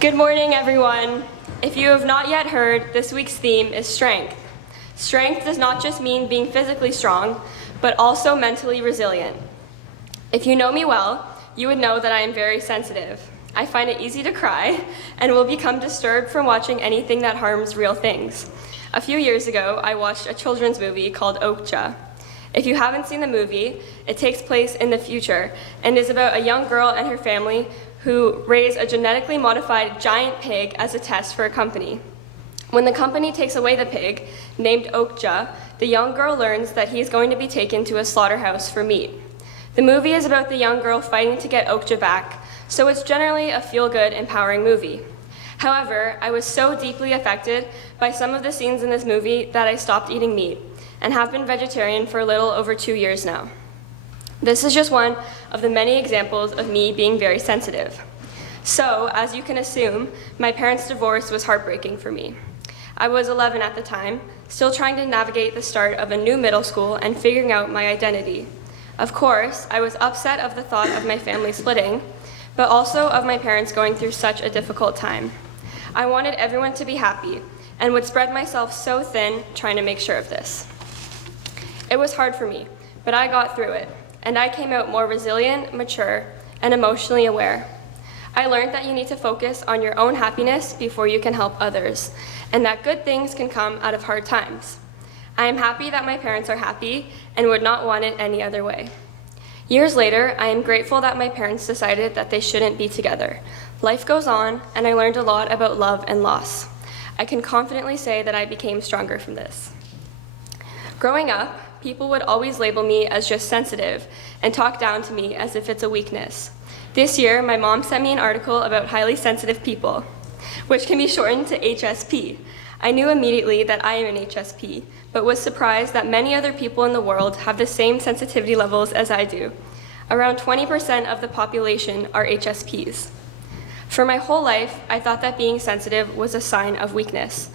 Good morning, everyone. If you have not yet heard, this week's theme is strength. Strength does not just mean being physically strong, but also mentally resilient. If you know me well, you would know that I am very sensitive. I find it easy to cry and will become disturbed from watching anything that harms real things. A few years ago, I watched a children's movie called Okja. If you haven't seen the movie, it takes place in the future and is about a young girl and her family who raise a genetically modified giant pig as a test for a company. When the company takes away the pig, named Okja, the young girl learns that he is going to be taken to a slaughterhouse for meat. The movie is about the young girl fighting to get Okja back, so it's generally a feel-good, empowering movie. However, I was so deeply affected by some of the scenes in this movie that I stopped eating meat and have been vegetarian for a little over 2 years now. This is just one of the many examples of me being very sensitive. So, as you can assume, my parents' divorce was heartbreaking for me. I was 11 at the time, still trying to navigate the start of a new middle school and figuring out my identity. Of course, I was upset of the thought of my family splitting, but also of my parents going through such a difficult time. I wanted everyone to be happy and would spread myself so thin trying to make sure of this. It was hard for me, but I got through it, and I came out more resilient, mature, and emotionally aware. I learned that you need to focus on your own happiness before you can help others, and that good things can come out of hard times. I am happy that my parents are happy and would not want it any other way. Years later, I am grateful that my parents decided that they shouldn't be together. Life goes on, and I learned a lot about love and loss. I can confidently say that I became stronger from this. Growing up, people would always label me as just sensitive and talk down to me as if it's a weakness. This year, my mom sent me an article about highly sensitive people, which can be shortened to HSP. I knew immediately that I am an HSP, but was surprised that many other people in the world have the same sensitivity levels as I do. Around 20% of the population are HSPs. For my whole life, I thought that being sensitive was a sign of weakness.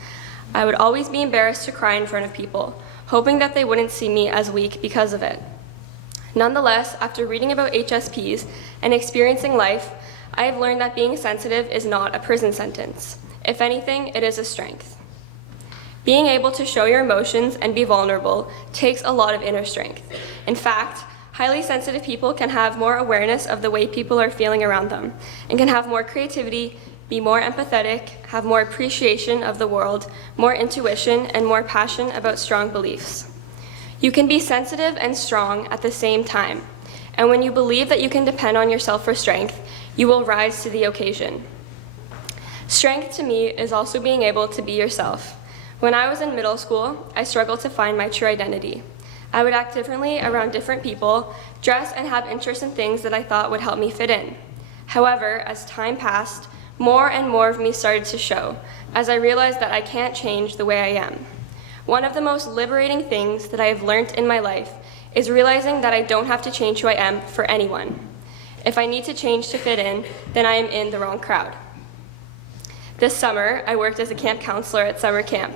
I would always be embarrassed to cry in front of people, hoping that they wouldn't see me as weak because of it. Nonetheless, after reading about HSPs and experiencing life, I have learned that being sensitive is not a prison sentence. If anything, it is a strength. Being able to show your emotions and be vulnerable takes a lot of inner strength. In fact, highly sensitive people can have more awareness of the way people are feeling around them and can have more creativity, be more empathetic, have more appreciation of the world, more intuition, and more passion about strong beliefs. You can be sensitive and strong at the same time, and when you believe that you can depend on yourself for strength, you will rise to the occasion. Strength to me is also being able to be yourself. When I was in middle school, I struggled to find my true identity. I would act differently around different people, dress and have interests in things that I thought would help me fit in. However, as time passed, more and more of me started to show, as I realized that I can't change the way I am. One of the most liberating things that I have learned in my life is realizing that I don't have to change who I am for anyone. If I need to change to fit in, then I am in the wrong crowd. This summer, I worked as a camp counselor at summer camp.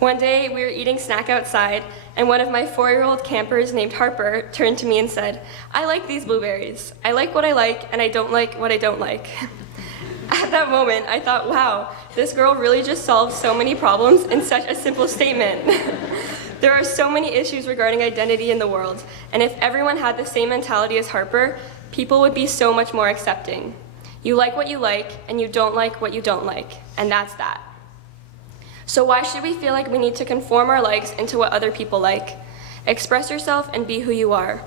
One day, we were eating snack outside, and one of my 4-year-old campers named Harper turned to me and said, "I like these blueberries. I like what I like, and I don't like what I don't like." At that moment, I thought, wow, this girl really just solved so many problems in such a simple statement. There are so many issues regarding identity in the world, and if everyone had the same mentality as Harper, people would be so much more accepting. You like what you like, and you don't like what you don't like, and that's that. So why should we feel like we need to conform our likes into what other people like? Express yourself and be who you are.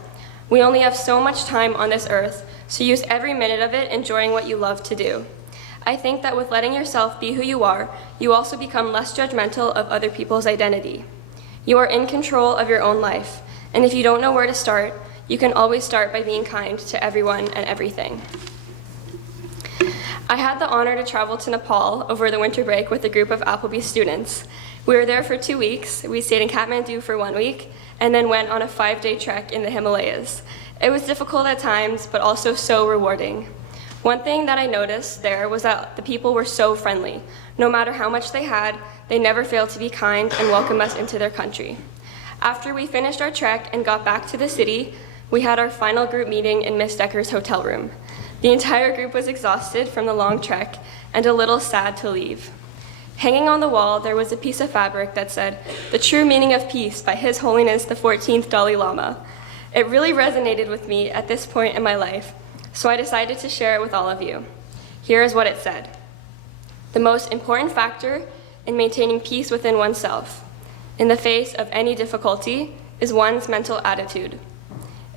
We only have so much time on this earth, so use every minute of it enjoying what you love to do. I think that with letting yourself be who you are, you also become less judgmental of other people's identity. You are in control of your own life, and if you don't know where to start, you can always start by being kind to everyone and everything. I had the honor to travel to Nepal over the winter break with a group of Appleby students. We were there for 2 weeks. We stayed in Kathmandu for 1 week, and then went on a 5-day trek in the Himalayas. It was difficult at times, but also so rewarding. One thing that I noticed there was that the people were so friendly. No matter how much they had, they never failed to be kind and welcome us into their country. After we finished our trek and got back to the city, we had our final group meeting in Miss Decker's hotel room. The entire group was exhausted from the long trek and a little sad to leave. Hanging on the wall, there was a piece of fabric that said, "The True Meaning of Peace" by His Holiness the 14th Dalai Lama. It really resonated with me at this point in my life, so I decided to share it with all of you. Here is what it said. The most important factor in maintaining peace within oneself, in the face of any difficulty, is one's mental attitude.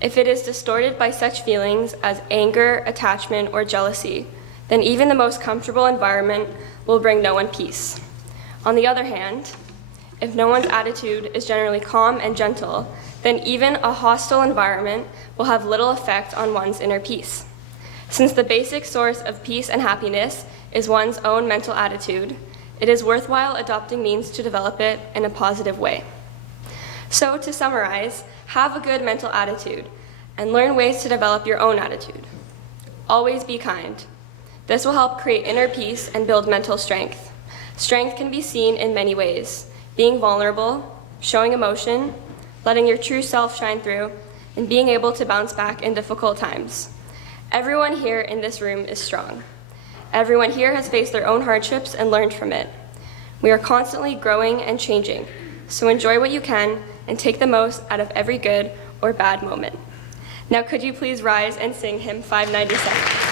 If it is distorted by such feelings as anger, attachment, or jealousy, then even the most comfortable environment will bring no one peace. On the other hand, if no one's attitude is generally calm and gentle, then even a hostile environment will have little effect on one's inner peace. Since the basic source of peace and happiness is one's own mental attitude, it is worthwhile adopting means to develop it in a positive way. So to summarize, have a good mental attitude and learn ways to develop your own attitude. Always be kind. This will help create inner peace and build mental strength. Strength can be seen in many ways: being vulnerable, showing emotion, letting your true self shine through, and being able to bounce back in difficult times. Everyone here in this room is strong. Everyone here has faced their own hardships and learned from it. We are constantly growing and changing, so enjoy what you can and take the most out of every good or bad moment. Now could you please rise and sing hymn 597?